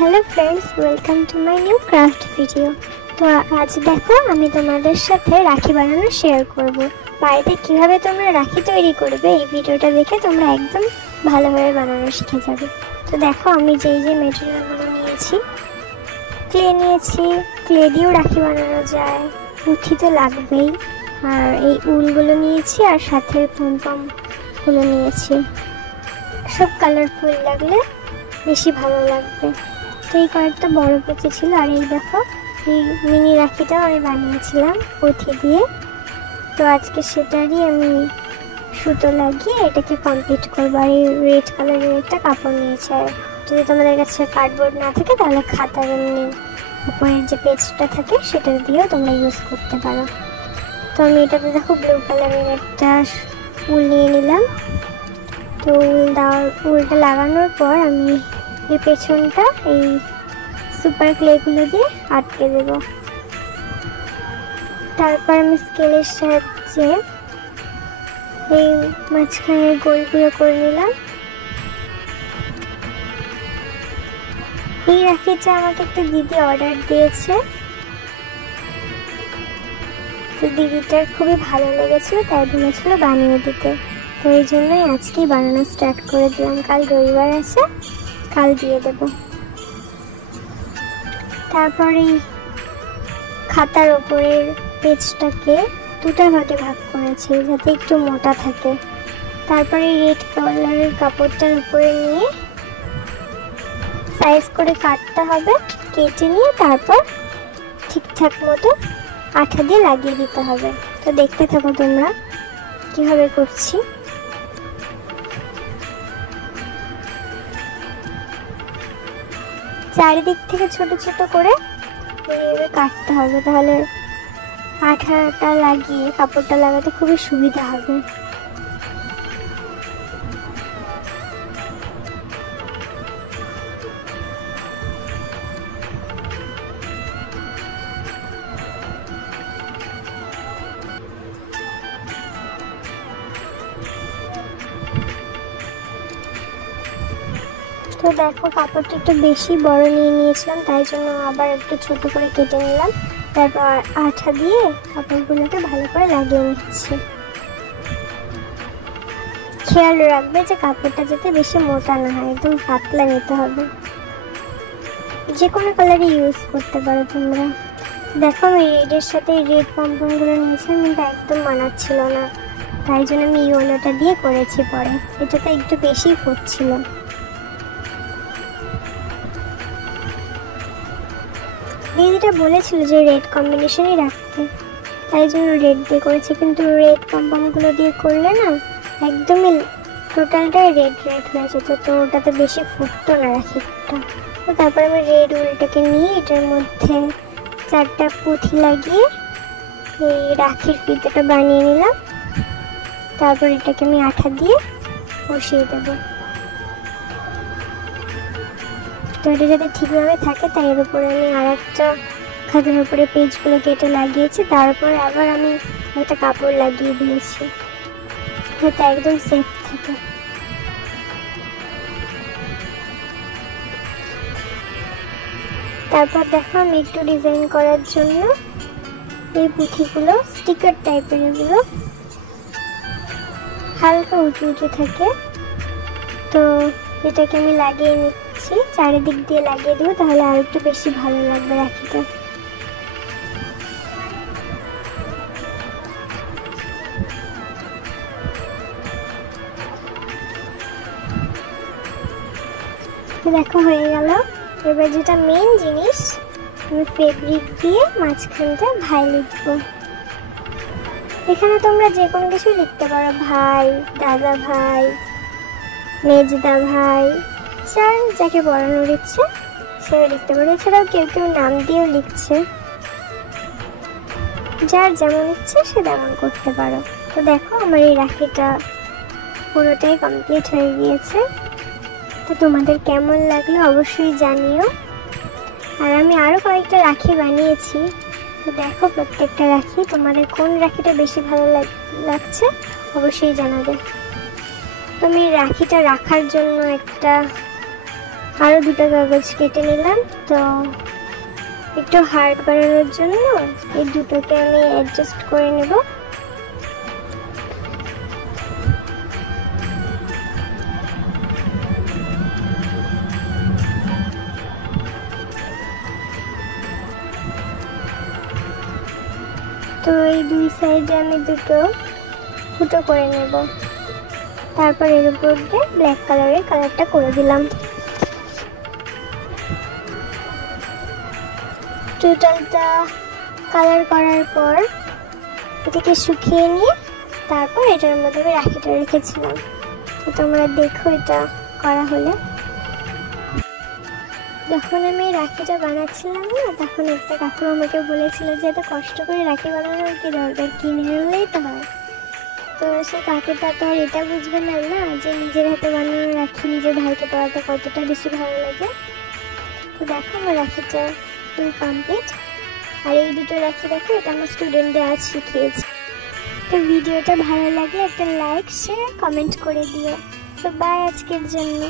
Hello friends, welcome to my new craft video. তো আজ দেখো আমি তোমাদের সাথে রাখি বানানো শেয়ার করব। বাড়িতে কিভাবে তোমরা রাখি তৈরি করবে এই ভিডিওটা দেখে তোমরা একদম ভালোভাবে বানানো শিখে যাবে। তো দেখো আমি যেই মেটেরিয়ালগুলো নিয়েছি, ক্লে নিয়েছি, ক্লে দিয়েও রাখি বানানো যায়, পুঁথি তো লাগবেই, আর এই উলগুলো নিয়েছি আর সাথে পমপমগুলো নিয়েছি। সব কালারফুল লাগলে বেশি ভালো লাগবে। তো এই কয়েকটা বড় পুঁথি ছিল, আর এই দেখো এই মিনি রাখিটাও আমি বানিয়েছিলাম পুঁথি দিয়ে। তো আজকে সেটারই আমি সুতো লাগিয়ে এটাকে কমপ্লিট করবো। আর এই রেড কালারের একটা কাপড় নিয়েছি, আর যদি তোমাদের কাছে কার্ডবোর্ড না থাকে তাহলে খাতার এমনি উপরের যে পেজটা থাকে সেটা দিয়েও তোমরা ইউজ করতে পারো। তো আমি এটাতে দেখো ব্লু কালারের একটা উল নিয়ে নিলাম। তো উলটা লাগানোর পর আমি এই পেছনটা এই সুপার ক্লেগুলো দিয়ে আটকে দেব। তারপর আমি স্কেলের সাহায্যে এই মাঝখানের গোলগুলো করে নিলাম। এই রাখিটা আমাকে একটা দিদি অর্ডার দিয়েছে, তো দিদিটার খুবই ভালো লেগেছিল, তাই বলেছিল বানিয়ে দিতে। তো এই জন্যই আজকেই বানানো স্টার্ট করে দিলাম। কাল রবিবার আছে, কাল দিয়ে দেব। তারপরে খাতার ওপরের পেজটাকে দুটা ভাগে ভাগ করেছি যাতে একটু মোটা থাকে। তারপরে রেড কালারের কাপড়টার উপরে নিয়ে সাইজ করে কাটতে হবে, কেটে নিয়ে তারপর ঠিকঠাক মতো আঠা দিয়ে লাগিয়ে দিতে হবে। তো দেখতে থাকো তোমরা কিভাবে করছি। চারিদিক থেকে ছোট ছোট করে এইভাবে কাটতে হবে, তাহলে আঠাটা লাগিয়ে কাপড়টা লাগাতে খুবই সুবিধা হবে। তো দেখো কাপড়টা একটু বেশি বড় নিয়ে নিয়েছিলাম, তাই জন্য আবার একটু ছোট করে কেটে নিলাম। তারপর আঠা দিয়ে কাপড়গুলোকে ভালো করে লাগিয়ে নিচ্ছি। খেয়াল রাখবে যে কাপড়টা যাতে বেশি মোটা না হয়, একদম পাতলা নিতে হবে। যে কোনো কালারই ইউজ করতে পারো তোমরা। দেখো আমি রেডের সাথে রেড পমপমগুলো নিয়েছিলাম, কিন্তু একদম মানাচ্ছিল না, তাই জন্য আমি ইয়েলোটা দিয়ে করেছি। পরে এটাতে একটু বেশি ফুটছিল। দিদিটা বলেছিল যে রেড কম্বিনেশনই রাখতে, তাই জন্য রেড দিয়ে করেছি। কিন্তু রেড পমপমগুলো দিয়ে করলে না একদমই টোটালটাই রেড রেড হয়ে যেত, তো ওটাতে বেশি ফুটতো না রাখিটা। তো তারপর আমি রেড উলটাকে নিয়ে এটার মধ্যে চারটা পুঁথি লাগিয়ে এই রাখির ফিতেটা বানিয়ে নিলাম। তারপর এটাকে আমি আঠা দিয়ে বসিয়ে দেবো। তো এটা যাতে ঠিকভাবে থাকে তাই এর উপরে আমি আর একটা খাতার উপরে পেজগুলো কেটে লাগিয়েছি। তারপর আবার আমি একটা কাপড় লাগিয়ে দিয়েছি যাতে একদম সেফ থাকে। তারপর দেখো আমি একটু ডিজাইন করার জন্য এই পুঁথিগুলো স্টিকার টাইপের, এগুলো হালকা উঁচু উঁচু থাকে, তো এটাকে আমি লাগিয়ে নিচ্ছি। চারিদিক দিয়ে লাগিয়ে দেবো, তাহলে আর একটু বেশি ভালো লাগবে রাখিটা। দেখো হয়ে গেল। এবার যেটা মেন জিনিস, আমি ফেব্রিক দিয়ে মাঝখানটা ভাই লিখবো। এখানে তোমরা যে কোনো কিছু লিখতে পারো, ভাই, দাদা ভাই, মেজদা ভাই, যাকে পড়ানোর ইচ্ছে সে লিখতে পারো। এছাড়াও কেউ কেউ নাম দিয়েও লিখছে, যার যেমন ইচ্ছে সে তেমন করতে পারো। তো দেখো আমার এই রাখিটা পুরোটাই কমপ্লিট হয়ে গিয়েছে। তো তোমাদের কেমন লাগলো অবশ্যই জানিও। আর আমি আরও কয়েকটা রাখি বানিয়েছি, তো দেখো প্রত্যেকটা রাখি তোমাদের কোন রাখিটা বেশি ভালো লাগছে অবশ্যই জানাবে। তো আমি রাখিটা রাখার জন্য একটা আরও দুটো কাগজ কেটে নিলাম। তো একটু হার্ড বানানোর জন্য এই দুটোকে আমি অ্যাডজাস্ট করে নেব। তো এই দুই সাইডে আমি দুটো ফুটো করে নেব। তারপর এর উপর দিয়ে ব্ল্যাক কালারের কালারটা করে দিলাম। টোটালটা কালার করার পর এটাকে শুকিয়ে নিয়ে তারপর এটার মধ্যে আমি রাখিটা রেখেছিলাম। তো তোমরা দেখো এটা করা হলে। যখন আমি রাখিটা বানাচ্ছিলাম না, তখন একটা কাকু আমাকে বলেছিল যে এত কষ্ট করে রাখি বানানোর কি দরকার, কিনে আনলেই তো হয়। তো সে কাকুটা তো আর এটা বুঝবে না যে নিজের হাতে বানানো রাখি নিজের ভাইকে পড়াতে কতটা বেশি ভালো লাগে। তো দেখো আমার রাখিটা ফুল কমপ্লিট। আর এই দুটো রাখি দেখো, এটা আমার স্টুডেন্টদের আজ শিখিয়েছি। তো ভিডিওটা ভালো লাগলে একটা লাইক শেয়ার কমেন্ট করে দিও। তো বাই আজকের জন্য।